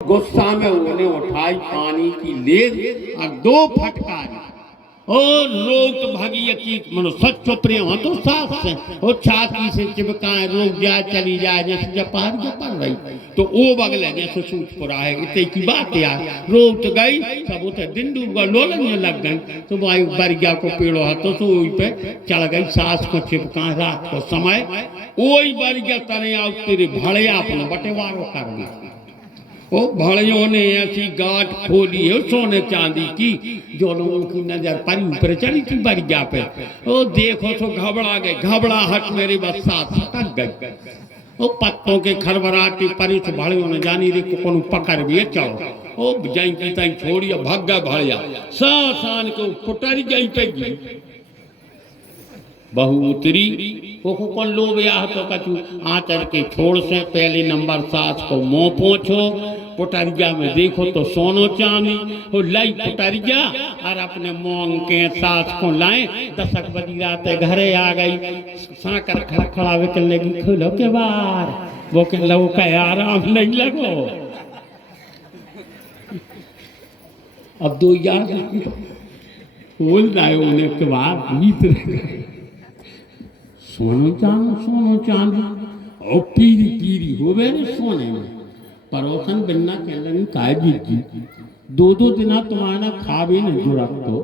गुस्सा में उन्हें उठाई पानी की लेज और दो फटकारी और रोक तो भागी यकीन मनो सच्चो प्रेम तो सास से वो छाती से चिपकाए रोक जाए चली जाए जैसे जपार के पड़ रही तो वो बगले जैसे सूट पुरा है इतने की बात यार रोक तो गई सब उसे दिन डूब लोलन में लग गई तो भाई बरिया को पेड़ो हाथों से वही पे चढ़ गई सास को चिपका रात को समय वही बरिया तने आओ तेरे भड़े अपने बटेवारो कर दी ओ भड़ियों ने ऐसी गांठ खोली है सोने चांदी की जो लोगों की नजर परी पर चढ़ी थी बरिया पे ओ देखो तो घबरा गए घबराहट मेरी बस साथ थक गई ओ पत्तों के खरबराटी परी तो भड़ियों ने जानी रे को पकड़ भी चलो ओ जाई की ताई छोड़ी भाग गया भड़िया सान को पुटरी गई पे बहु उतरी वो कौन लोग या तो कछु आचर के छोड़ से पहले नंबर सास को मुंह पोछो पुटरिया में देखो तो सोनो चांदी वो लाई पुटरिया और अपने मोंग के सास को लाए 10 बजी रात घरे आ गई साकर खड़खड़ा विकल लगी खुलो के बार वो के लो का आराम नहीं लगो अब दो यार बोल रहा है उन्हें के बार बीत सोनो चांद और पीरी पीरी हो गए सोने में परोसन बिन्ना कह लगी काय जी दो दिन तुम्हारा खा भी नहीं जुड़ा तो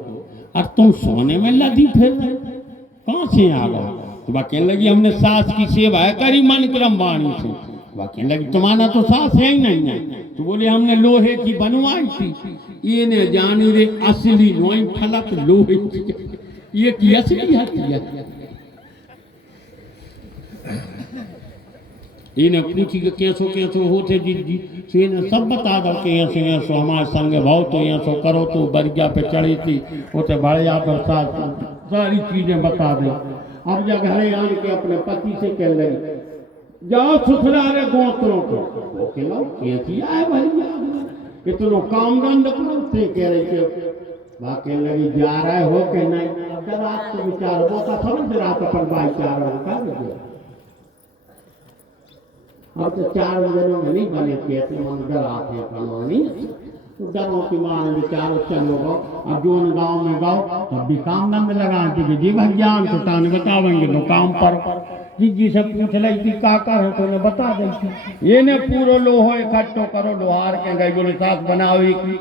और तुम सोने में लदी फिर कहाँ से आ गए तो वह कहने लगी हमने सास की सेवा है करी मन क्रम वाणी से वह कहने लगी तुम्हारा तो सास है ही नहीं है तो बोले हमने लोहे की बनवाई थी ये ने जानी रे असली नोई फलक लोहे की ये की असली है इन्हें पूछी कि कैसो होते जी तो इन्हें सब बता दो कि ऐसो हमारे संग भाव तो ऐसो करो तो बरिया पे चढ़ी थी उसे भड़िया पर सारी चीजें बता दे अब जब घरे आने के अपने पति से कह लगे जाओ ससुराले गोत्रों को वो खिलाओ कैसी आए भैया इतनो काम दंड करो से कह रही थे बाकी लगी जा रहे हो के नहीं रात को विचार वो का समझ रात अपन भाईचारा कर अब तो 4 दिनों में नहीं बने थे तो मन डर आते हैं कहानी तो डरों की मान विचारो चलो गो अब जो गांव में गाओ तब भी काम दंड लगाते कि जी भगवान तो तान बतावेंगे तो काम पर जी से पूछ ली थी का कर तो ने बता दी ये ने पूरो लोहो इकट्ठो करो लोहार के गई बोले साथ बनावे की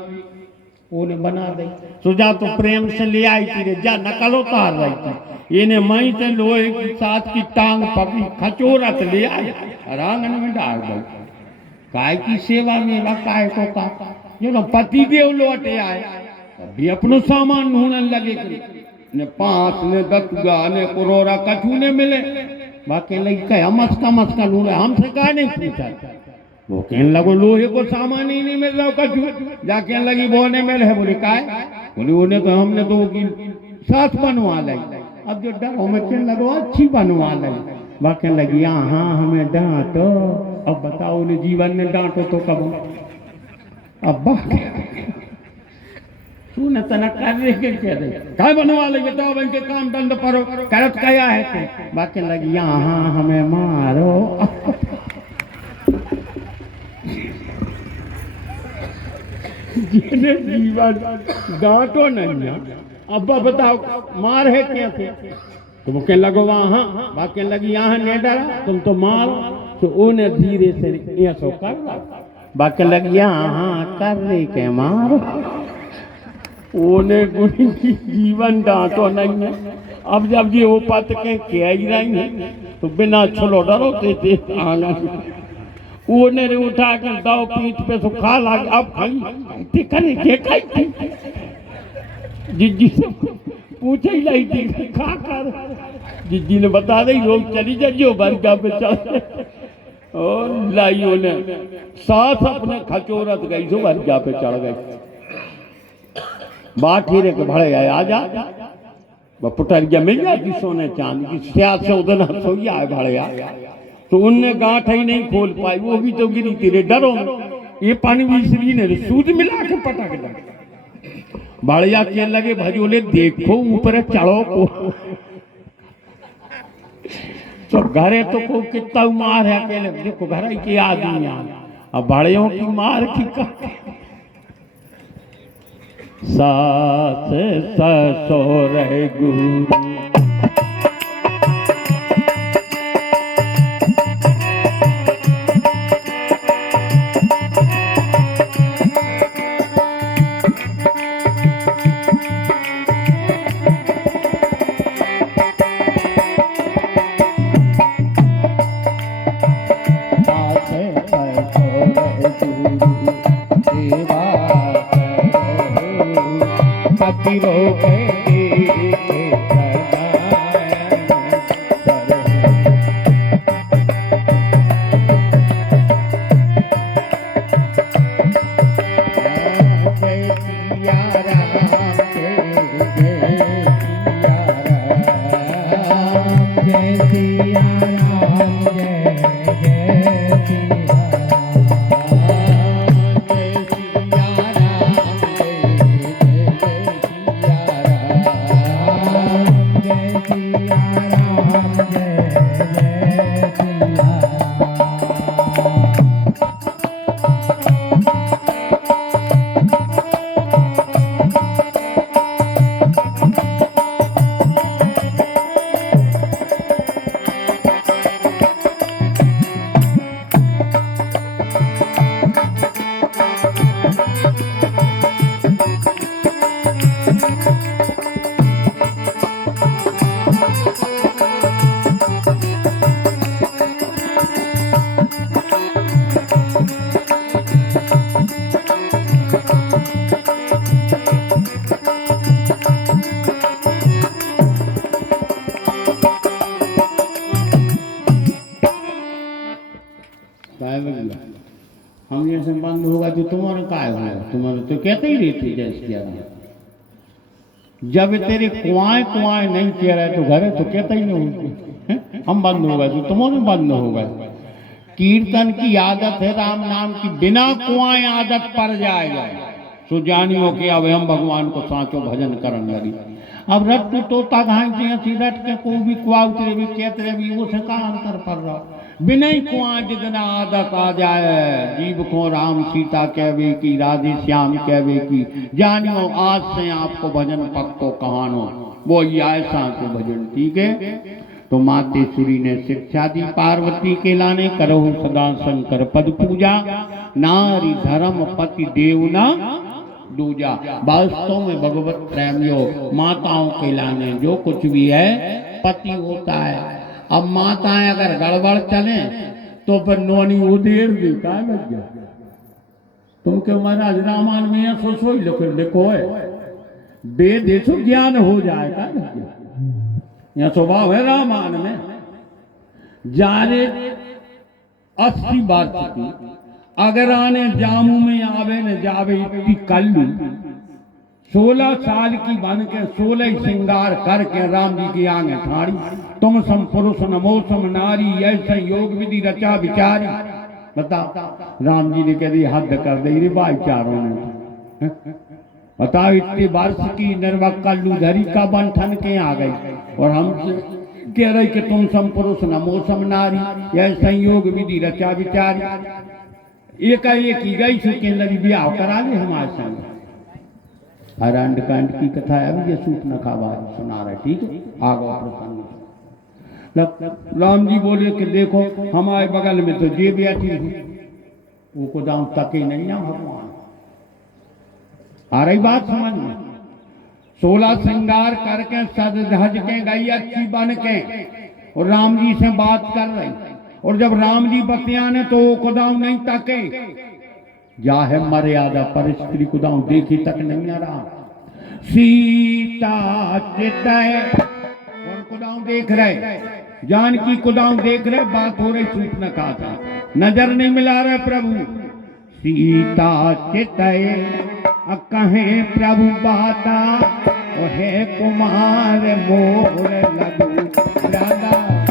उन्हें बना दे सुजा तो प्रेम से ले आई थी जा नकल उतार रही थी इन्हें मई से लोहे की साथ की टांग पकड़ी खचोरत ले आई आंगन में डाल गई काय की सेवा में काय को का ये ना पति देव लौटे आए अभी अपनो सामान ढूंढने लगे ने 5 ने 10 ने कोरोरा कछु ने मिले बाकी लगी कहे मस्का ढूंढे हमसे का नहीं पूछा वो कहने लगो लोहे को सामान ही नहीं मिल रहा कछु जा कहने लगी वो ने मिले बोले काय बोले उन्हें तो हमने तो की साथ बनवा ली अब जो डर हमें कहने लगो अच्छी बनवा ली बाकी लगी हाँ हमें डांटो अब बताओ उन्हें जीवन में डांटो तो कब अब तूने तना कर रहे के कह रहे क्या बनवा ले बताओ इनके काम दंड परो करत क्या है तू बाकी लगी हाँ हमें मारो जीवन डांटो नहीं अब बताओ मार है कैसे तो वो कहने लगो वहाँ बाकी लगी यहाँ नहीं डरा तुम तो मारो तो उन्हें धीरे से ऐसो कर बाकी लगी हाँ कर रही के मारो उन्हें जीवन डांटो नहीं है अब जब जी वो पत के क्या ही नहीं है तो बिना छुलो डरो थे आंगन उन्हें उठा कर दाव पीठ पे तो खा लग अब खाई के खाई जिज्जी से पूछे ही नहीं थी खा कर जिज्जी ने बता दी लोग चली जाइयो बरगा पे चल और लाइयों ने साथ अपने खचोरत गई तो बरगा पे चढ़ गई बात ही रे के भड़े आए आ जा पुटरिया मिल जाती सोने चांदी की सियात से उधर सोई आए भड़े आ तो उनने गांठ ही नहीं खोल पाई वो भी तो गिरी तेरे डरो ये पानी भी श्री ने सूद मिला के पटक दिया बढ़िया कहने लगे भजोले देखो ऊपर चढ़ो को तो घरे तो को कितना मार है अकेले देखो घर के आदमी अब बड़ियों की मार की सास ससुर गुरु हम ये संबंध होगा जो तुम्हारे काय होगा तुम्हारे तो कहते ही रहते जैसे किया जब तेरे कुआएं कुआएं नहीं किया रहे तो घर है तो कहता ही नहीं होगा हम बंद होगा तो तुम्हारे बंद होगा। कीर्तन की आदत है राम नाम की बिना कुआएं आदत पड़ जाएगा सो जानियो कि अब हम भगवान को साचो भजन करन लगी। अब रट को तोता घाई थी रट के को भी कुआ उतरे भी कहते भी वो से का अंतर पड़ रहा बिना ही कुआ जितना आदत आ जाए जीव को राम सीता कहवे की राधे श्याम कहवे की जानियो आज से आपको भजन पक्को कहानो वो ही आए साचो भजन। ठीक है तो मातेश्वरी ने शिक्षा दी पार्वती के लाने करो सदा शंकर पद पूजा नारी धर्म पति देवना दूजा। वास्तव में भगवत प्रेमियों माताओं के लाने जो कुछ भी है पति होता है। अब माताएं अगर गड़बड़ चले तो फिर नोनी उदेर दी का लग गया तुम क्यों महाराज रामायण में सोचो ही लिखो है वेद देखो ज्ञान हो जाएगा यह स्वभाव है रामायण में जाने 80 बार चुकी अगर आने जामू में आवे न जावे इतनी कल्लू 16 साल की बन के 16 श्रृंगार करके राम जी की आगे ठाड़ी तुम सम पुरुष नमो सम नारी ऐसे योग विधि रचा विचारी। बताओ राम जी ने कह दी हद कर दी रे भाईचारों ने बताओ इतने वर्ष की निर्वक कल्लू धरी का बंधन के आ गई और हम कह रहे कि तुम सम पुरुष नमो सम नारी यह संयोग विधि रचा विचारी एक ही गई सुखे लगी ब्याह करा ले हमारे संग। अरंड कांड की कथा है अभी ये सूट न खावा सुना रहे ठीक है आगो प्रसंग। राम जी बोले कि देखो हमारे बगल में तो जे बैठी हुई वो को दाम तके नहीं ना भगवान आ रही बात समझ में 16 श्रृंगार करके सज धज के गई अच्छी बन के और राम जी से बात कर रही और जब राम जी बतियाने तो वो कुदाऊ नहीं तके जा है मर्यादा पर स्त्री कुदाऊ देखी तक नहीं आ रहा सीता चितय और कुदाऊ देख रहे जानकी कुदाऊ देख रहे बात हो रही सूट न कहा था नजर नहीं मिला रहे प्रभु सीता चितय कहे प्रभु बाता है कुमार मोर लगू राधा कुमार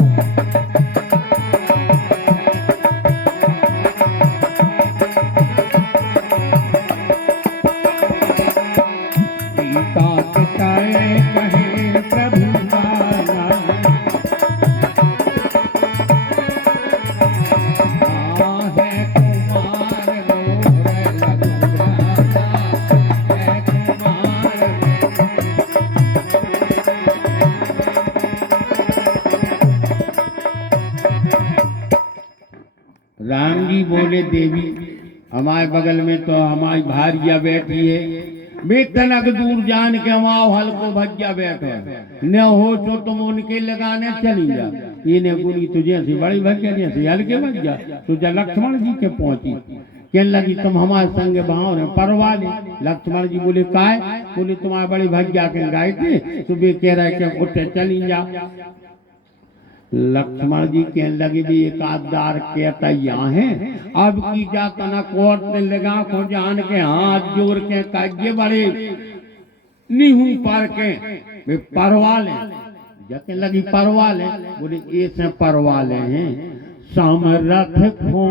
बोले देवी हमारे बगल में तो हमारी भारिया बैठी है, बे तनक दूर जान के हमाओ हल्को भज्जा बैठो न हो तो तुम उनके लगाने चली जा। ये ने गुनी तुझे से बड़ी भज्जा जैसे हल्के भज्जा तुझे लक्ष्मण जी के पहुंची कहने लगी तुम हमारे संग भाव ने परवा ले। लक्ष्मण जी बोले काय? बोले तुम्हारे बड़ी भज्जा के गाय थे सुबह कह रहे कि उठे चली जा। लक्ष्मण जी कहने लगे भी एक आधार कहता यहाँ है अब की जा तना कोर्ट ने लगा को जान के हाथ जोड़ के काजे बड़े नहीं पार के परवा ले जके लगी परवा ले। बोले ऐसे परवा ले हैं समरथ खो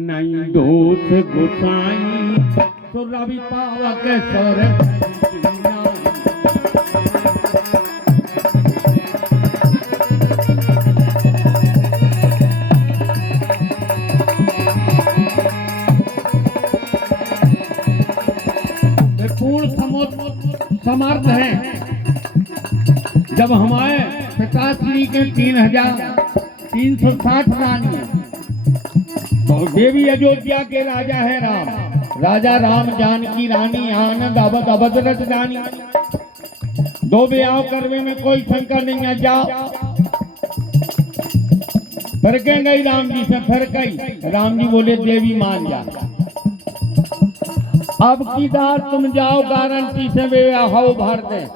नहीं दोष गुसाई तो रवि पावक सर समर्थ है। जब हमारे पिताश्री के 3360 रानी तो देवी अयोध्या के राजा है राम, राजा राम जानकी रानी आनंद अवध अवधरथ रानी, दो ब्याह करने में कोई शंका नहीं है। जाओ फिर कह गई राम जी से, फिर कही राम जी बोले देवी मान जा अब की दार तुम जाओ गारंटी से वे हो भर दे।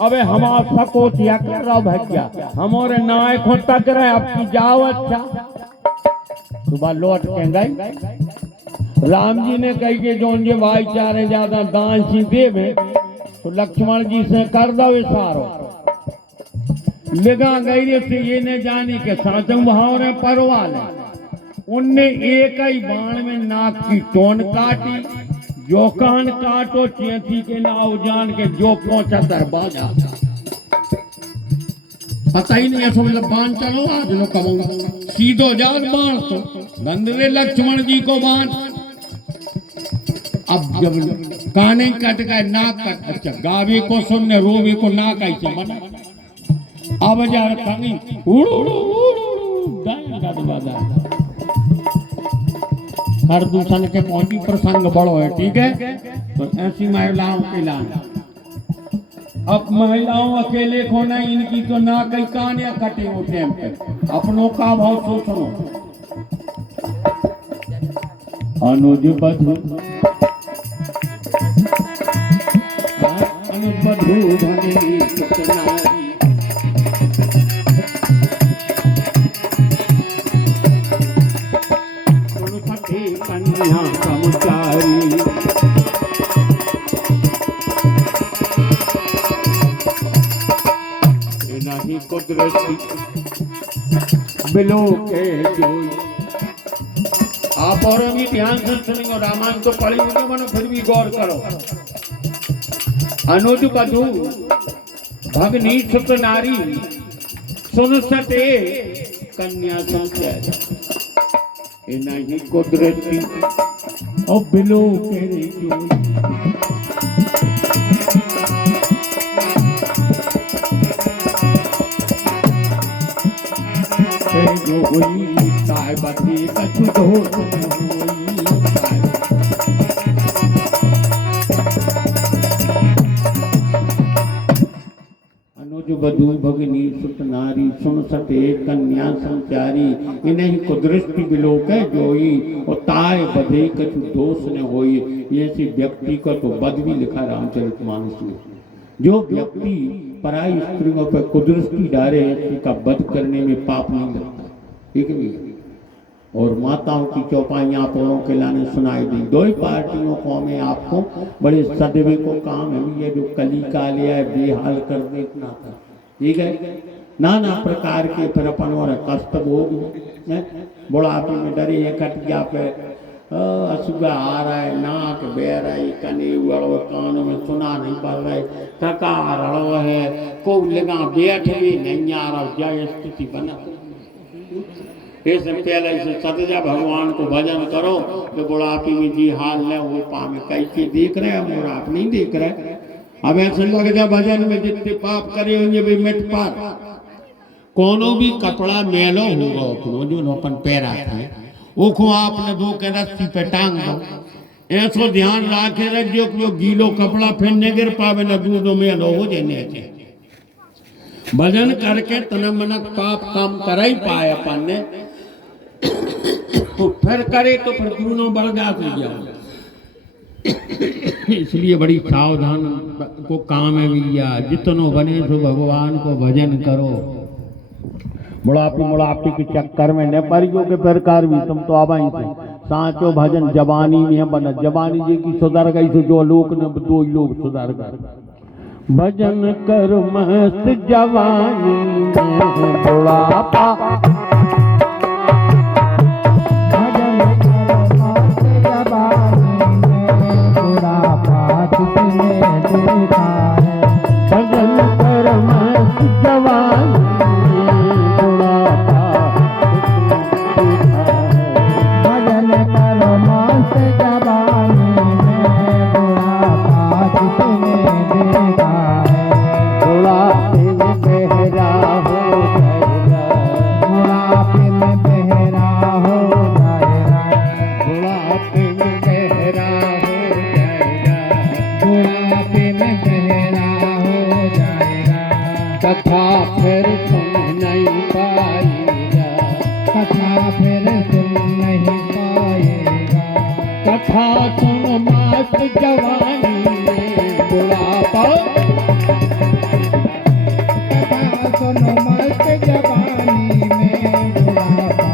अबे हमारा सकोचिया कर रहा भैया हमारे नाय को तक रहे अब की जाओ। अच्छा सुबह लौट के गई। राम जी ने कही के जो ये भाईचारे ज्यादा दान सी देवे तो लक्ष्मण जी से कर दो इशारो। लगा गई से ये ने जानी के साचम भाव ने परवा ले। उनने एक ही बाण में नाक की टोन काटी, जो कान काटो चेथी के नाव जान के जो पहुंचा दरबाजा। पता ही नहीं ऐसा मतलब बाण चलो आज लो कहूंगा सीधो जाओ बाण तो बंदरे लक्ष्मण जी को बाण। अब जब काने कट गए नाक कट, अच्छा गावे को सुनने रोवे को नाक ऐसे बना। अब जा रखी उड़ उड़ उड़ दाएगा दरबाजा हर दूसरे के पहुंची प्रसंग बड़ो है। ठीक है तो ऐसी महिलाओं के लाना। अब महिलाओं अकेले को ना इनकी तो ना कई काने कटे वो टाइम पे अपनों का भाव सोचो। अनुज बधु अनुज बधु भनी सतनारी कन्या समुचारी नहीं कुदरती बिलो के जोई। आप और भी ध्यान से सुनेंगे, रामायण तो पढ़ेंगे मनो फिर भी गौर करो। अनुज बधु भगनी सुत नारी सुन सते कन्या समुचारी नहीं कुदरती और बिलो के जो हुई साहिबती कछु दोष अनुज बधु भगनी सुत नारी सुन सते कन्या संचारी इन्हीं को दृष्टि बिलोक जोई और ताय बधे कछु दोष न होई। ऐसी व्यक्ति का तो बद भी लिखा रामचरितमानस में। जो व्यक्ति पराई स्त्रियों पर कुदृष्टि डाले उसका वध करने में पाप नहीं लगता। ठीक है। और माताओं की चौपाई आप लोगों के लाने सुनाई दी। दो ही पार्टियों को में आपको बड़े सदवे को काम है ये जो कली का लिया बेहाल कर देना था। ठीक है। नाना प्रकार के फिर अपन और कष्ट भोग बुढ़ापे में डरे है कटिया पे असुगा आ रहा है नाक बह रही कनी उड़ो कानों में सुना नहीं पड़ रहे थका रड़ो है को लगा बैठ भी नहीं आ रहा जय स्थिति बना। इससे पहले से सतजा भगवान को भजन करो जो बुढ़ापी में जी हाल है वो पामे कैसे देख रहे हैं और आप नहीं देख रहे। अब ऐसे लग जा भजन में जितने पाप करे होंगे वे मिट पार। कोनो भी कपड़ा मेलो होगा अपनो जो अपन पैरा था ओखो आपने दो के रस्सी पे टांग दो। ऐसो ध्यान राखे रखियो कि वो गीलो कपड़ा फिर न गिर पावे न दूधो में न हो जाने के। भजन करके तन मन पाप काम कर ही पाए अपन ने, तो फिर करे तो फिर दूनों बर्दाश्त हो जाओ। इसलिए बड़ी सावधान को काम है भैया, जितनो बने सो भगवान को भजन करो। बुढ़ापी के चक्कर में न परियो के प्रकार भी तुम तो आवा ही थे। साचो भजन जवानी में बन, जवानी जी की सुधर गई तो जो लोग न दो लोग सुधर गए। भजन कर मस्त जवानी में बुढ़ापा, कथा फिर सुन नहीं पाएगा, कथा फिर सुन नहीं पाएगा। कथा सुन मस्त जवानी में बुढ़ापा, कथा सुन मस्त जवानी में बुढ़ापा।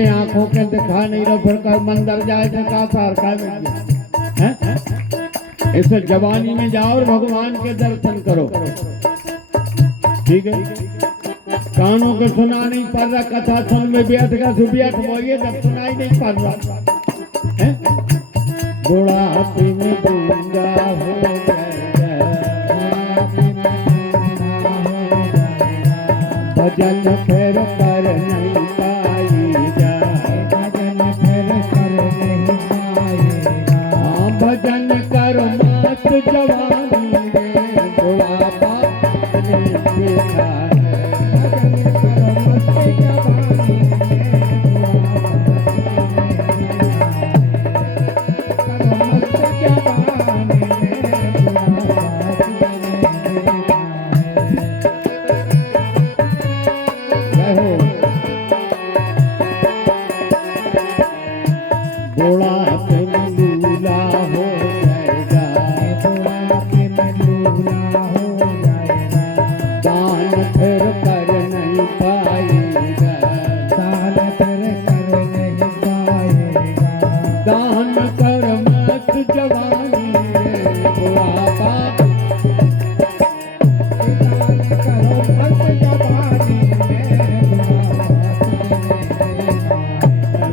आंखों के दिखा नहीं रहा, फिर कर मंदिर जाए तो का सार का ऐसे जवानी में जाओ और भगवान के दर्शन करो। ठीक है, कानों के सुना नहीं पड़ रहा, कथा सुन में बैठ का सुबियत मोइए जब सुनाई नहीं पड़ रहा। बुढ़ापे में गूंगा हो भजन फिर कर नहीं पाएगा, भजन फिर कर नहीं पाएगा। भजन कर मस्त जवानी में बुढ़ापा देखा है,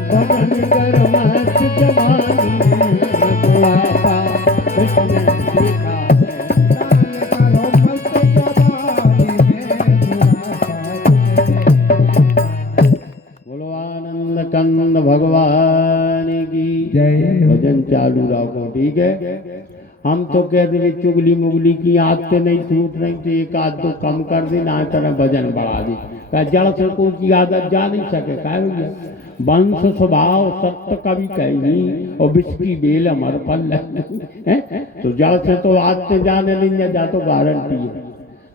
भजन कर मस्त जवानी कंद भगवान की जय। भजन चालू रखो, ठीक है। हम तो कहते हैं चुगली मुगली की आदतें नहीं छूट रही, तो एक आध तो कम कर देना, तरह भजन बढ़ा दी। क्या जड़ से कोई की आदत जा नहीं सके, क्या भैया वंश स्वभाव सत्य कभी कही और बिस्की बेल अमर पल तो जड़ से तो आदतें जाने नहीं जा, तो गारंटी है।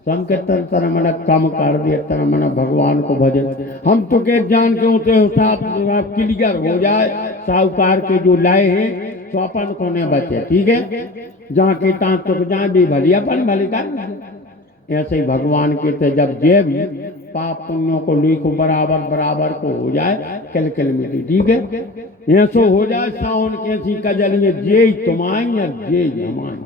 संकीर्तन तरह मन कम कर दिया, तरह मन भगवान को भजन। हम तो कह जान के होते साफ क्लियर हो जाए, साहूकार के जो लाए हैं तो अपन को नहीं बचे, ठीक है। जहाँ के तां तो जहाँ भी भली अपन भले का ऐसे ही भगवान के ते जब जे भी पाप पुण्यों को लिखो बराबर बराबर को हो जाए, कल कल मिली, ठीक है। ऐसो हो जाए सावन कैसी कजलिए जे तुम्हारी या जे हमारी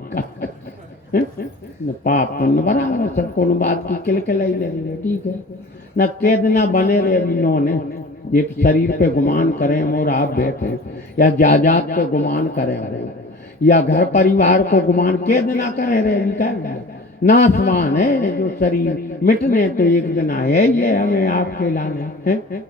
न पाप पुण्य बराबर सबको न बात की किल किलाई ले रही है, ठीक है। न कैद न बने रहे अभी इन्होंने एक शरीर पे गुमान करें और आप बैठे, या जायदाद पे गुमान करें रहे, या घर परिवार को गुमान के देना करें रहे, निकाल नाशवान है जो शरीर, मिटने तो एक दिन आए, ये हमें आपके लाने हैं।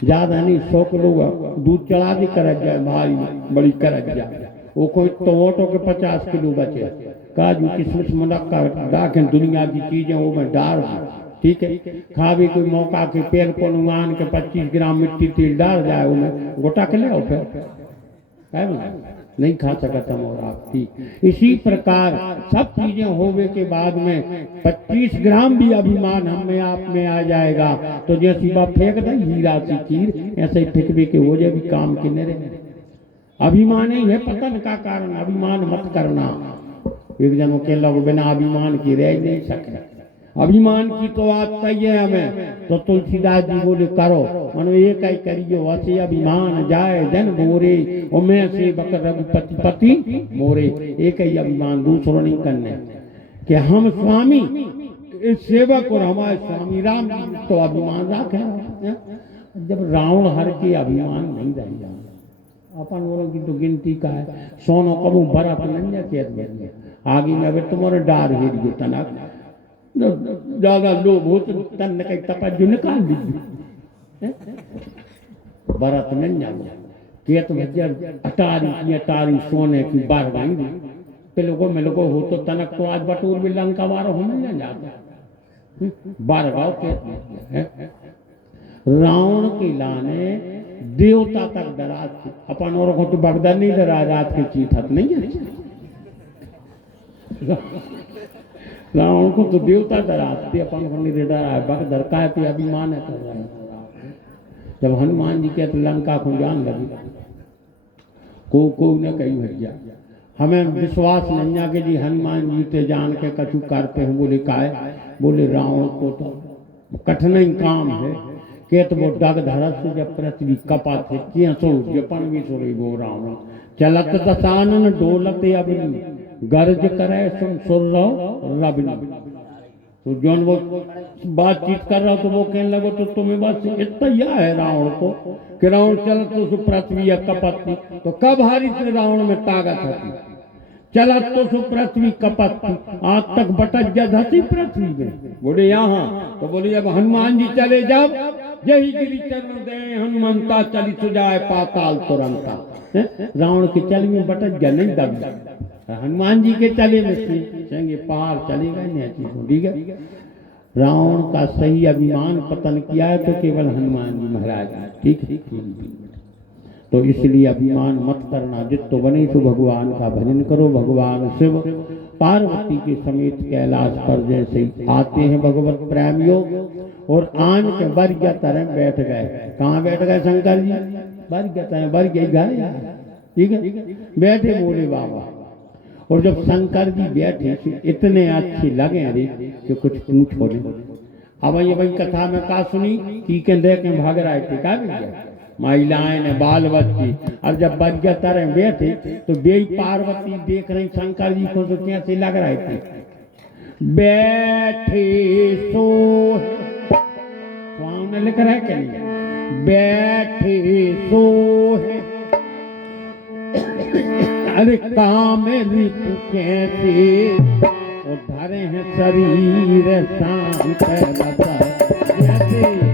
ज्यादा नहीं, 100 किलो दूध चढ़ा दी करज जाए, भारी बड़ी करज जाए, वो कोई टमाटो के 50 किलो बचे, काजू किशमिश मुनक्का दाखें दुनिया की चीजें वो मैं डाल दूँ, ठीक है। खावे कोई मौका के पेड़ को नुमान के 25 ग्राम मिट्टी तेल डाल जाए, उन्हें गोटा के ले आओ, फिर नहीं खा सकता हम और आप, ठीक। इसी प्रकार सब चीजें होवे के बाद में 25 ग्राम भी अभिमान हम में आप में आ जाएगा, तो जैसी बात फेंक दे हीरा सी चीर, ऐसे ही फेंकवे के हो जाए भी काम के न रहे। अभिमान ही है पतन का कारण, अभिमान मत करना। एक जन के लोग बिना अभिमान की रह नहीं सकते, अभिमान की तो आता ही है हमें, तो तुलसीदास जी बोले करो, मनो एक ही करियो, असे अभिमान जाए जन मोरे, और मैं से बकर रघुपति पति मोरे। एक ही अभिमान, दूसरों नहीं करने, कि हम स्वामी इस सेवक और हमारे स्वामी राम जी, तो अभिमान रखे। जब रावण हर के अभिमान नहीं रह जाए, अपन औरों की तो गिनती का है, सोनो कबू बरा पनंजा के आगे में, अगर तुम्हारे डार हेरियो तनक ज्यादा लोभ हो तो तन कई तपज्जो निकाल दीजिए, बरत नहीं जाओ केत भजर अटारी सोने की बार गई पे लोगों में लोगों हो तो तनक तो आज बटूर भी लंका वार होने जाता बार गाँव के रावण के लाने देवता तक डरा, अपन और को तो बगदर नहीं डरा, रात की चीत हत नहीं है, रावण को तो देवता डराते, अपन को नहीं डरा है, बगदर का है अभिमान है कर रहा है। जब हनुमान जी के लंका को जान लगी, को न कही भैया, हमें विश्वास नहीं है कि जी हनुमान जी ते जान के कछु करते हैं। बोले काहे, बोले रावण को तो कठिन ही काम है, केत वो डग धरस जब पृथ्वी कपा थे किया सो जपन भी सोई वो रावण, चलत दसानन डोलत अबनी, गर्ज करे सुन सुर रबनी। तो जौन वो बातचीत कर रहा तो वो कहने लगे तो तुम्हें बस इतना यह है रावण को कि रावण चलत तो पृथ्वी कपत्ती, तो कब हारी से रावण में ताकत होती, चलत तो पृथ्वी कपत्ती, आज तक बटक जा धसी पृथ्वी में। बोले यहाँ, तो बोले अब हनुमान जी चले जब, यही गिरी चरण दे हनुमंता, चली सुजाए पाताल तुरंता। रावण के चल में बटक जा नहीं दब, हनुमान जी के चले में चलेंगे पार चलेगा नहीं, ठीक है। रावण का सही अभिमान पतन किया है तो केवल हनुमान जी महाराज, ठीक है। तो इसलिए अभिमान मत करना, जितो बने तो भगवान का भजन करो। भगवान शिव पार्वती के समेत कैलाश पर जैसे आते हैं भगवत प्रेम योग, और आन के वर्ग तरह बैठ गए। कहाँ बैठ गए शंकर जी, वर्ग तरह, वर्ग गए, ठीक है, बैठे बोले बाबा। और जब शंकर जी बैठे इतने अच्छे लगे रे कि कुछ पूछो नहीं। अब ये भाई कथा में का सुनी कि के देख के भाग रहे थे, क्या भैया महिलाएं ने बाल बच्चे, और जब बच्चे तरह बैठे तो बेई पार्वती देख रही शंकर जी को, तो कैसे लग रहे थे, बैठे सो स्वामी ने लिख रहा है क्या नहीं, बैठे सो है अरे काम ऋतु कैसे, वो धरे हैं शरीर शांत जैसे।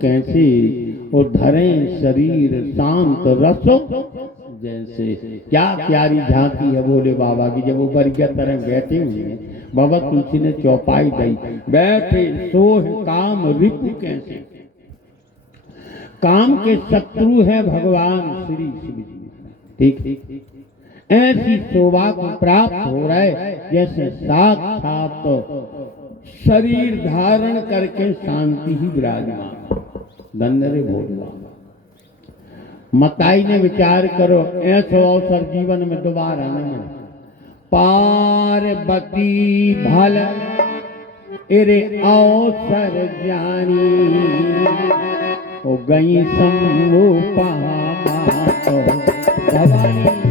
कैसे और धरे शरीर शांत रसो जैसे। क्या प्यारी झांकी है भोले बाबा की, जब वो बरिया तरह बैठे हुए हैं, बाबा तुलसी ने चौपाई दी, बैठे सोह काम रिपु कैसे। काम के शत्रु है भगवान श्री शिव जी। ठीक, ऐसी शोभा को प्राप्त हो रहा है जैसे साक्षात शरीर धारण करके शांति ही विराजमान। धन्य रे भोले। मताई ने विचार करो, ऐसा अवसर जीवन में दोबारा न मिले। पार्वती भल एरे अवसर जानी, ओ गई शंभु पहामा तो भवानी।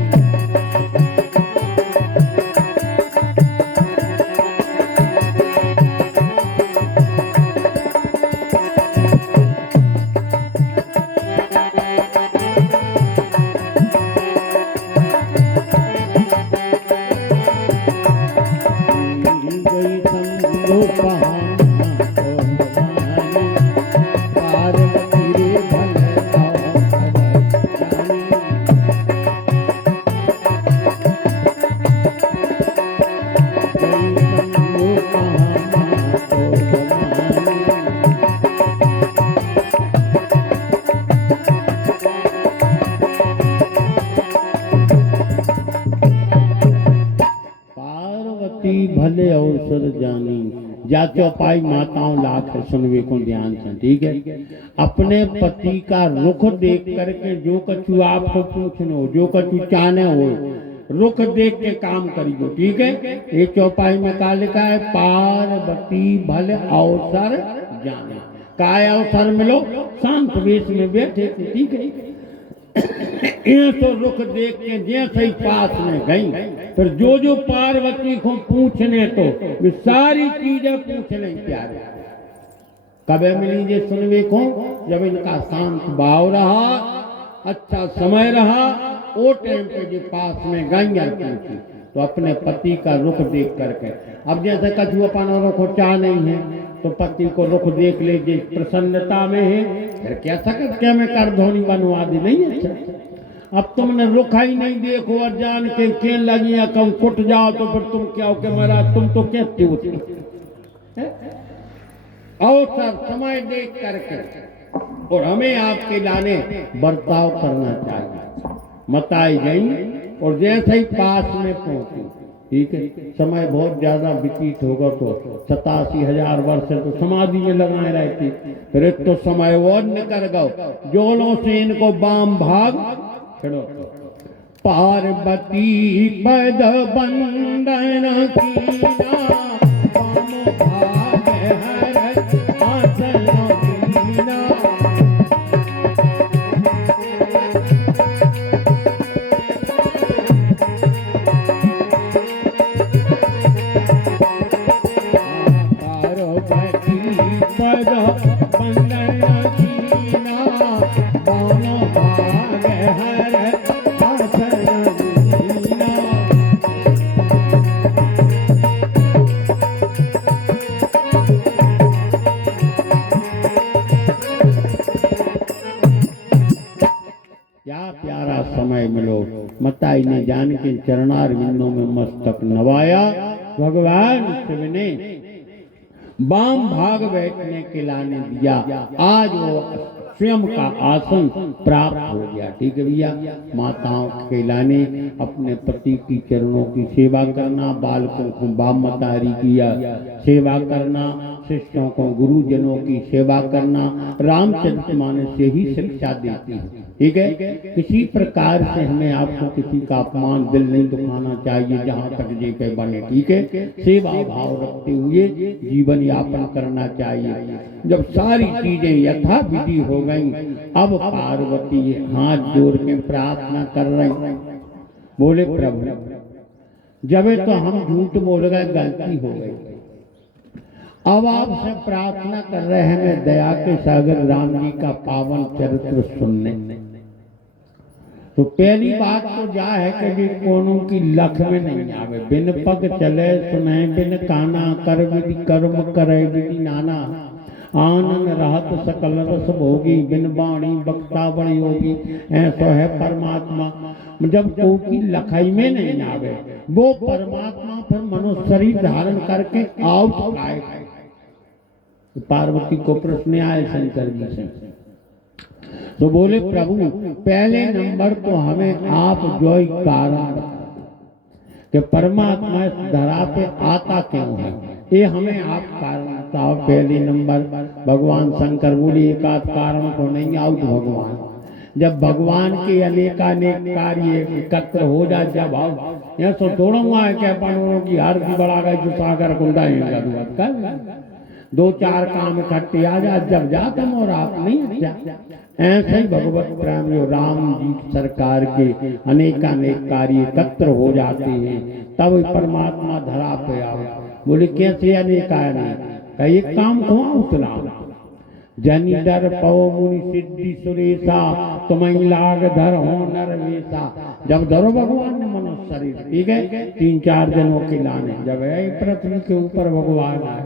भले अवसर जानी, जा चौपाई माताओं लाख सुनवे को ध्यान से। ठीक है, अपने पति का रुख देख करके जो कछु आपको पूछनो, जो कछु चाहने हो, रुख देख के काम करियो। ठीक है, ये चौपाई में का लिखा है, पार्वती भले अवसर जाने। काय अवसर मिलो, शांत वेश में बैठे थे। ठीक है, तो रुख देख के जैसे ही पास में गई, फिर जो जो पार्वती को पूछने तो वे सारी चीजें पूछने प्यारे। कबे मिली जे सुनवे को, जब इनका शांत भाव रहा, अच्छा समय रहा, वो टाइम पे जो पास में गई पूछी तो अपने पति का रुख देख करके। अब जैसे कछु अपन औरों को चाह नहीं है तो पति को रुख देख लीजिए, प्रसन्नता में है, फिर क्या सकत क्या में कर धोनी बनवा दी नहीं है। अब तुमने रुखा ही नहीं देखो और जान के लगी या कम कुट जाओ तो फिर तुम क्या हो के मरा, तुम तो कहते हो। अवसर समय देख करके और हमें आपके लाने बर्ताव करना चाहिए। मताई गई और जैसे ही पास में पहुंची, ठीक है, समय बहुत ज्यादा व्यतीत होगा तो 87,000 वर्ष तो समाधि में लगाए रहती, फिर एक तो समय और निकल गो, जोलों से इनको बाम भाग खड़ो। पार्वती पद बंदन कीना, बाम भाग हर आसन कीना। मताई ने जान के चरणार विंदों में मस्तक नवाया। भगवान शिव ने बाम भाग बैठने के लाने दिया। आज वो स्वयं का आसन प्राप्त हो गया। ठीक है भैया, माताओं के लाने अपने पति की चरणों की सेवा करना, बालकों को बाम मतारी किया सेवा करना, शिष्यों को गुरुजनों की सेवा करना, रामचरितमानस से ही शिक्षा देती है। ठीक है, किसी प्रकार से हमें आपको किसी का अपमान दिल नहीं दुखाना चाहिए, जहाँ तक जे पे बने। ठीक है, सेवा भाव रखते हुए जीवन यापन करना चाहिए। जब सारी चीजें यथा विधि हो गई, अब पार्वती हाथ जोड़ के प्रार्थना कर रही, बोले प्रभु जब तो हम झूठ बोल गए, गलती हो गई, अब आपसे प्रार्थना कर रहे हैं मैं दया के सागर राम जी का पावन चरित्र सुनने। तो पहली बात तो जा है कि भी कोनों की लख में नहीं आवे, बिन पग चले सुने बिन काना, कर विधि कर्म करे विधि नाना। आनंद रहत सकल रस भोगी, बिन बाणी बक्ता बड़ी होगी। ऐसो है परमात्मा। जब को की लखाई में नहीं आवे, वो परमात्मा फिर मनुष्य शरीर धारण करके आउट आए। पार्वती को प्रश्न आए शंकर जी से, तो बोले प्रभु पहले नंबर तो हमें आप जो कारण कि परमात्मा इस धरा पे आता क्यों है, ये हमें आप कारण बताओ। पहले नंबर भगवान शंकर बोले एक आध कारण तो नहीं आउट भगवान। जब भगवान के अनेकानेक कार्य एकत्र हो जाए, जब आओ यहाँ तो थोड़ा हुआ है क्या पनों की आरती बढ़ा गई जो सागर कुंडा कर दो चार काम इकट्ठे आ जा, जब जा तुम और आप नहीं अच्छा। ऐसे ही भगवत प्रेम जो राम जी सरकार के अनेकानेक कार्य एकत्र हो जाते हैं, तब परमात्मा धरा पे आओ। बोले कैसे अनेकानेक, का एक काम हुआ उतना जनी डर पव मुनि सिद्धि सुरेशा, तुम्हें लाग धर हो नर वेशा। जब धरो भगवान ने मनुष्य शरीर, ठीक है 3-4 दिनों के लाने, जब है पृथ्वी के ऊपर भगवान आए,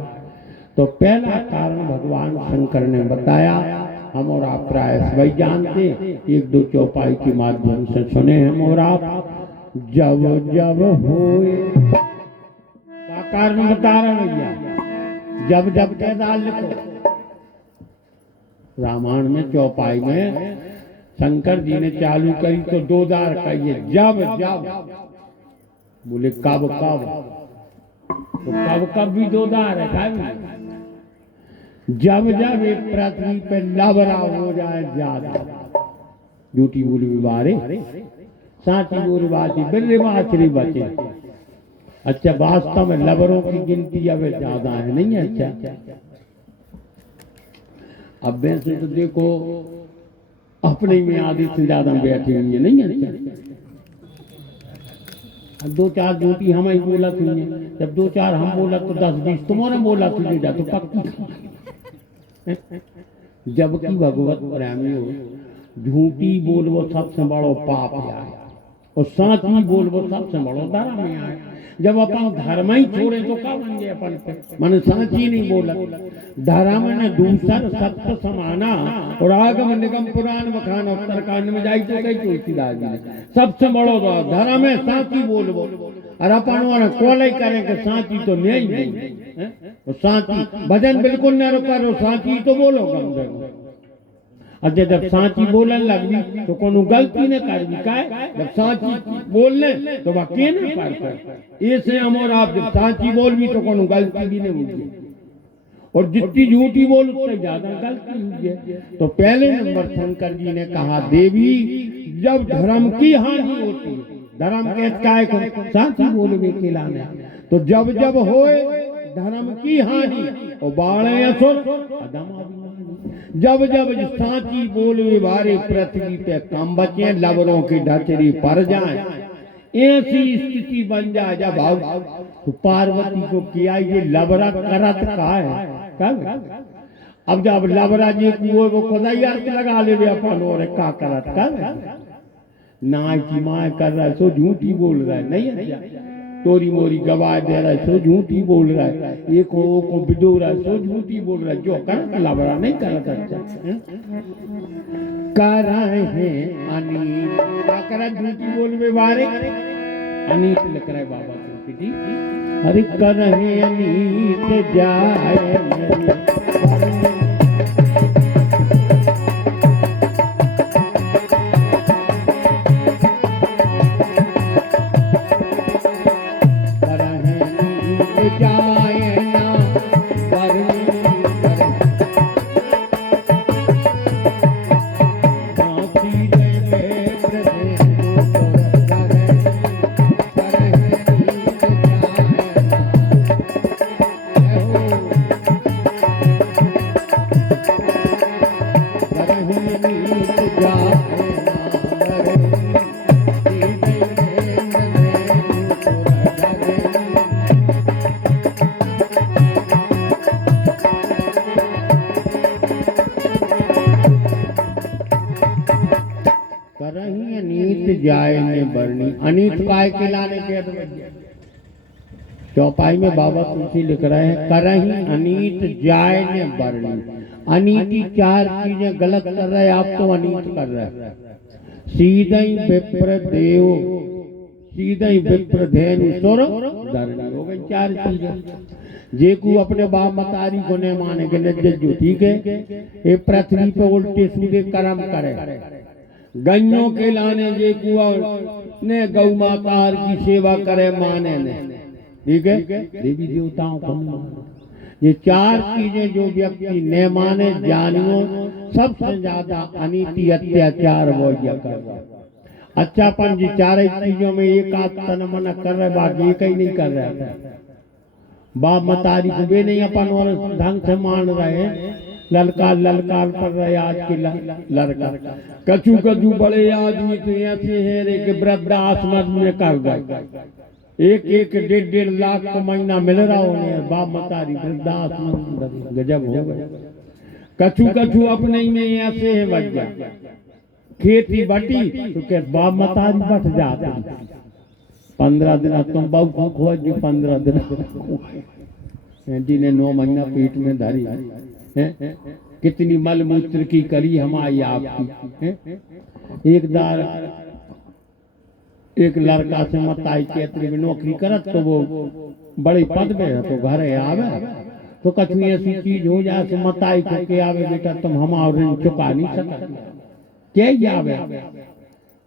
तो पहला कारण भगवान शंकर ने बताया। हम और आप प्राय वही जानते, 1-2 चौपाई के माध्यम से सुने हम और आप। जब जब होए का कारण बता रहे भैया, जब जब के दाल लिखो रामायण में चौपाई में शंकर जी ने चालू करी तो 2 दार कहिए जब जब। बोले कब कब, तो कब कब भी 2 दार है। जब जब एक पृथ्वी पे लबरा हो जाए ज्यादा, झूठी बोली बारे साची बोली बाती बिल्ले माचरी बचे। अच्छा वास्तव में लबरों की गिनती अब ज्यादा है नहीं है। अच्छा अब वैसे तो देखो अपने में आधी से ज्यादा बैठी हुई है नहीं है। अब 2-4 झूठी हम ही बोला तुमने, जब 2-4 हम बोला तो 10-20 तुम्हारा बोला तुझे जा तो पक्की। जबकि भगवत प्रेमियों झूठी बोलवो सबसे बड़ो पाप है और साची बोलवो सबसे बड़ो धर्म है। जब अपन धर्म ही छोड़े तो क्या बन गए अपन पे, मन साची नहीं बोला। धर्म ने दूसर सत्य समाना और आगम निगम पुराण बखाना उत्तरकांड में जाई तो कई तुलसीदास जी ने सबसे बड़ो धर्म है साची बोलवो। और अपन और कोलाई करें कि साची तो नहीं बोले, और साची भजन बिल्कुल न करो, साची तो बोलो कम से कम। अच्छा जब साची बोलन लगनी तो कोनो गलती न कर दी का, जब साची बोलने तो वह के न कर। ऐसे हम और आप जब साची बोल भी तो कोनो गलती भी नहीं होगी, और जितनी झूठी बोल उतनी ज्यादा गलती हुई है। तो पहले नंबर शंकर जी ने कहा देवी जब धर्म की हानि होती है, धर्म के काय को साची बोलवे के लाने, तो जब जब होए धर्म की हानि और बाणे असुर अधम। जब जब साची बोलवे बारे पृथ्वी पे कम बचे, लबरों की ढचरी पर जाए, ऐसी स्थिति बन जाए जब तो पार्वती को किया ये लबरा करत का है कल। अब जब लबरा जी कुएं वो खुदाई अर्थ लगा ले अपन और का करत कर नाय की माय कर रहा है सो झूठी बोल रहा है नहीं है। तोरी मोरी गवाह दे रहा है सो झूठी बोल रहा है, एक को बिडो रहा है सो झूठी बोल रहा है। जो करत लबरा नहीं करत अच्छा कर रहे हैं अनीत का कर झूठी बोल में बारे अनीत लिख रहा है बाबा तुलसी जी। अरे कर रहे अनीत जाए जाए ने बरनी अनीत काय के लाने के चौपाई में बाबा तुलसी लिख रहे हैं, करही अनीत जाय ने बरनी। अनीति चार चीजें गलत कर रहे, आप तो अनीत कर रहे। सीधई विप्र देव, सीधई विप्र धेनु सुर धरनी, हो गई चार चीजें। जेकू अपने बाप मतारी को नहीं माने के निर्जो, ठीक है, ये पृथ्वी पे उल्टे सीधे कर्म करे। गैयों के लाने जेकू ने गौ माता की सेवा करे माने ने, ठीक है, देवी देवताओं को माने। ये चार चीजें जो व्यक्ति न माने, जानियो सबसे ज्यादा अनीति अत्याचार वो ये कर रहा। अच्छापन जी चार चीजों में एक आध तन मन कर रहे, बाकी एक ही नहीं कर रहे। बाप मतारी को भी नहीं अपन और ढंग से मान रहे, ललकार ललकार कर रहे आज के लड़का। कछु कछु बड़े आदमी तो ऐसे है रे कि वृद्धाश्रम में कर गए, एक एक 1.5 लाख को महीना मिल रहा उन्हें, बाप मतारी वृद्धाश्रम, गजब हो गए। कछु कछु अपने ही में ऐसे है बच्चा, खेती बटी तो क्या बाप मतारी बट जाती। 15 दिन तुम बहु खोज जो 15 दिन ने 9 महीना पेट में धरी है, कितनी मल मूत्र की करी हमारी आपकी। एक लड़का से मताई क्षेत्र में नौकरी करत, तो वो बड़े पद में है, तो घर आवे तो कछु ऐसी चीज हो जाए तो मताई को के आवे, बेटा तुम हमारा ऋण चुका नहीं सकते, क्या जावे।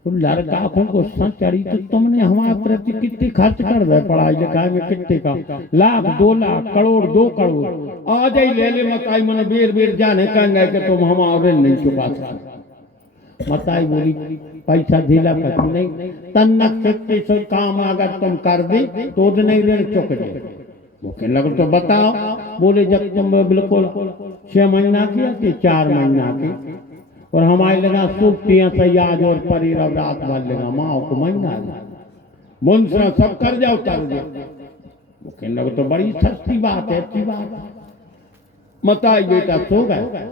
तो लड़का को चढ़ी, तो तुमने हमारे प्रति कितने खर्च कर रहे, पढ़ाई लिखाई में कितने का, 1 लाख 2 लाख करोड़ 2 करोड़ आ जाए ले ले मताई मन बेर बेर जाने कहेंगे कि तुम हमारा ऋण नहीं चुका सकते। मताई बोली पैसा झेला कर नहीं, तन्नक से काम अगर तुम कर दे तो नहीं ऋण चुक जाए। वो कहने लगे तो बताओ, बोले जब तुम बिल्कुल 6 महीना के 4 महीना के, और हमारे लगा सूखतियां सयाज और परी रात भर लगा माओ को महीना मुंसरा सब कर जाओ कर दे। वो कहने लगे तो बड़ी सस्ती बात है, अच्छी बात। मताई बेटा सो गए,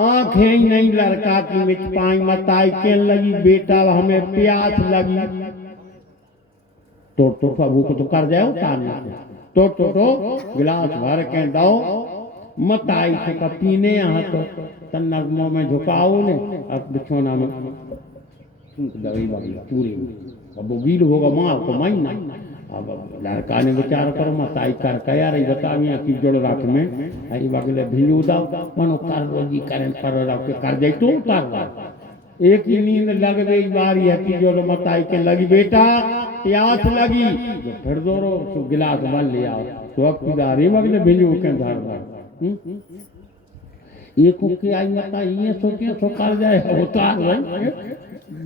आंखें ही नहीं लड़का की मिच पाई। मताई कहने लगी बेटा हमें प्यास लगी, तो वो को तो कर जाओ उतारना, तो गिलास भर के दो। मताई से का पीने यहाँ तो तन्नगमों में झुकाओ ने, अब बिछोना में दवाई पूरी, अब वो गील होगा माँ को महीना। अब लड़का ने विचार करो मताई कर कया रही बताइए कि जोड़ रख में आई बगले भिजू दाओ मनो कर जी करें पर रख के कर जाए तो उतार। एक ही नींद लग गई बारी है कि जो मताई के लगी बेटा प्यास लगी, तो फिर दोरो तो गिलास बन लिया, तो अब किदारी बगले भिजू के धार एक के आई मता ये सो कर जाए उतार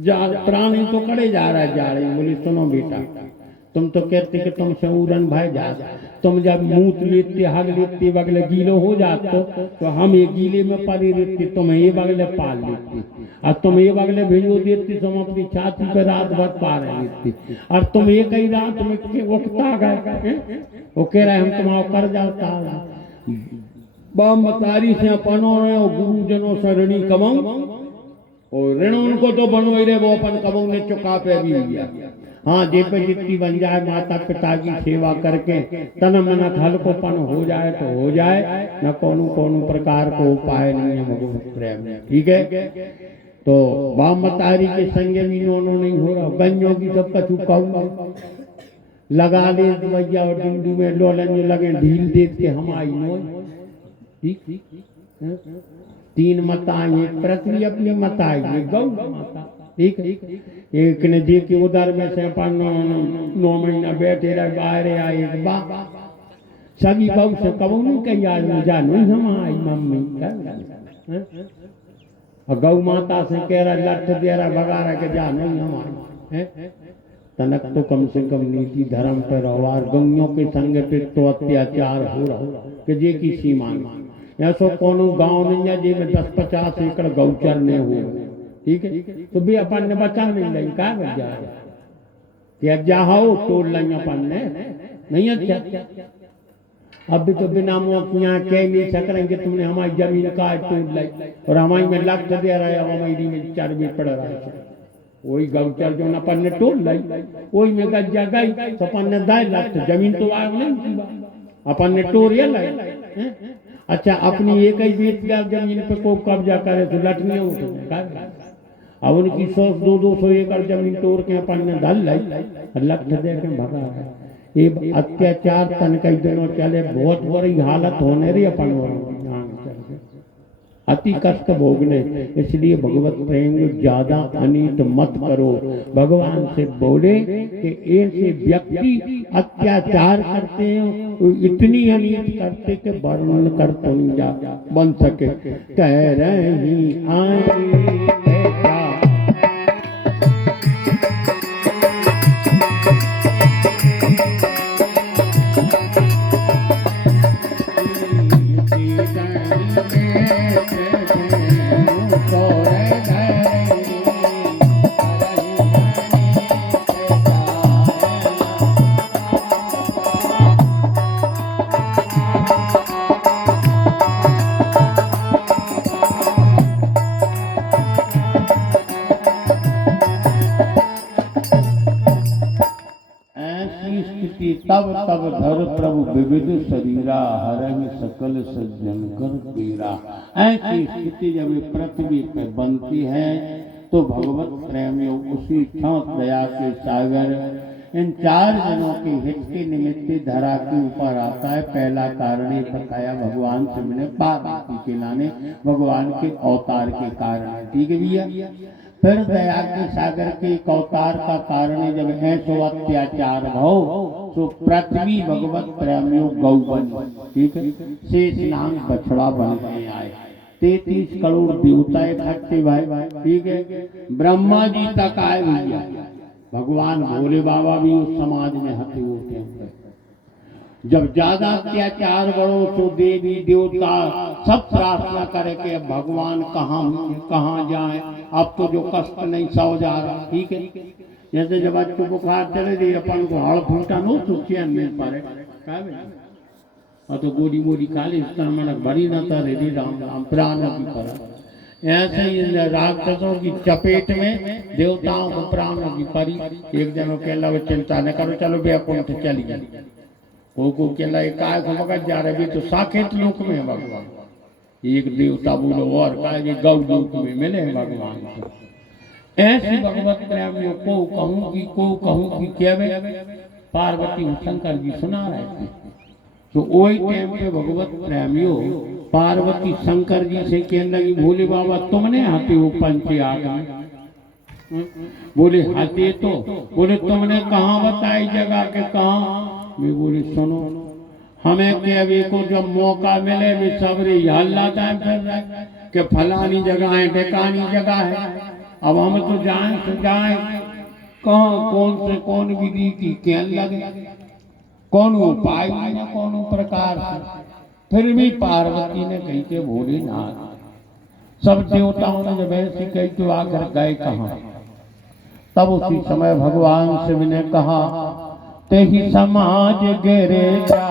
जा प्राणी तो करे जा रहा है, जा रही। बोली सुनो बेटा, तुम तो कहते कि तुम शऊरन भाई जा, तुम जब मूत लेते हग लेते बगले गीलो हो जाते तो हम ये गीले में पड़े रहते, तुम ये बगले पाल लेते, और तुम ये बगले भिजो देते, तुम अपनी छाती पे रात भर पा रहे लेते, और तुम एक ही रात में उठता गए। वो कह रहे हम तुम्हारा कर जाता बाप मतारी से अपनो गुरुजनों से ऋणी कमाऊं, और ऋण उनको तो बनो ही रहे, वो अपन कमाऊ ने चुका पे भी गया। हाँ जे पे जितनी बन जाए, माता पिता की सेवा करके तन मन हल्कोपन हो जाए तो हो जाए, न कोनो प्रकार को उपाय नहीं है भगवत प्रेम, ठीक है। तो बाप मतारी के संगे भी नोनो नहीं हो रहा, गंजों की सब कछु कहूँ लगा ले भैया और डिंडू में लोलन लगे ढील देख के हम आई नो, ठीक 3 मताएं, पृथ्वी अपनी मताएं गौ माता, ठीक है। एक ने जी की उधर में से 9 महीना बैठे रहे, बाहर आए सभी बहू से कबू नहीं कही आज में जानो हम आई मम्मी, और गौ माता से कह रहा लठ दे रहा भगा रहा के जानो हम आई। तनक तो कम से कम नीति धर्म पर और गौयों के संग पे तो अत्याचार हो रहा कि जे की सीमा या सो कोनो गांव नहीं है जे में 10-50 एकड़ गौचर ने हो, ठीक है। तो भी अपन ने बचा नहीं लगी का बच जा क्या जाओ तोड़ लेंगे अपन ने नहीं। अच्छा अब भी तो बिना मुआवजा कह नहीं सक रहे कि तुमने हमारी जमीन का तोड़ लाई और हमारी में लग दे रहा है, हमारी में चर्बी पड़ रहा है, वही गौचर जो अपन ने तोड़ लाई, वही में गज्जा गई तो अपन ने दाई लट जमीन तो आग नहीं की अपन ने तोड़ लाई। अच्छा अपनी एक ही बीत गया जमीन पे को कब्जा करे तो लट नहीं उठे, अब उनकी 100-200 एकड़ जमीन तोड़ के अपन ने धल लाई लट दे के भगा। ये अत्याचार तन कई दिनों चले, बहुत बुरी हालत होने रही अपन अति कष्ट भोगने। इसलिए भगवत प्रेम ज्यादा अनित मत करो। भगवान से बोले कि ऐसे व्यक्ति अत्याचार करते हैं, इतनी अनित करते कि वर्णन कर तुम जा बन सके। कह रही आए तब तब धर प्रभु विविध शरीरा हरहि सकल सज्जन कर पीरा। ऐसी स्थिति जब पृथ्वी पे बनती है तो भगवत प्रेम उसी क्षण दया के सागर इन 4 जनों के हित के निमित्त धरा के ऊपर आता है। पहला कारण ये बताया भगवान से मैंने पार्वती के लाने भगवान के अवतार के कारण, ठीक है भैया। फिर दया के सागर के अवतार का कारण जब ऐसो अत्याचार हो तो पृथ्वी भगवत प्रेमियों गौ बन, ठीक है, शेष नाम बछड़ा बन गए आए। 33 करोड़ देवता इकट्ठे भाई, ठीक है। ब्रह्मा जी तक आए भैया, भगवान भोले बाबा भी उस समाज में हथे होते हैं। जब ज्यादा अत्याचार बढ़ो तो देवी देवता सब प्रार्थना करे कि भगवान कहाँ जाए, अब तो जो कष्ट नहीं सह जा रहा, ठीक है। जैसे जब बच्चों बुखार चले दी अपन को हड़ फूटा नो तो चैन मिल पारे और तो गोली मोली काली इस तरह मन बड़ी न रे राम राम प्राण की तरह। ऐसे ही राक्षसों की चपेट में देवताओं को प्राण की परी। एक जन के लगे चिंता न करो, चलो बैकुंठ चली गई। को के लगे काय को मगज जा रहे तो साकेत लोक में है भगवान। एक देवता बोलो और काय गौ लोक में मिले हैं भगवान को। ऐसी भगवत प्रेमियों को कहूँ कि केवे पार्वती शंकर जी सुना रहे थे। तो वही टाइम पे भगवत प्रेमियों पार्वती शंकर जी से कहने लगी, भोले बाबा तुमने हाथी वो पंचे आ गए। बोले हाथी तो बोले तुमने कहाँ बताई जगह के कहाँ। मैं बोले सुनो हमें के अभी को जब मौका मिले वे सबरे हल्ला दाए फिर रहे कि फलानी जगह है ढेकानी जगह है। अब हम तो जाए कहाँ कौन से कौन विधि की कहन लगे, कौन उपाय न कौन प्रकार से। फिर भी पार्वती ने कही के भोलेनाथ सब देवताओं ने जब ऐसी कही तो आकर गए कहाँ। तब उसी समय भगवान शिव ने कहा ते ही समाज गिरे जा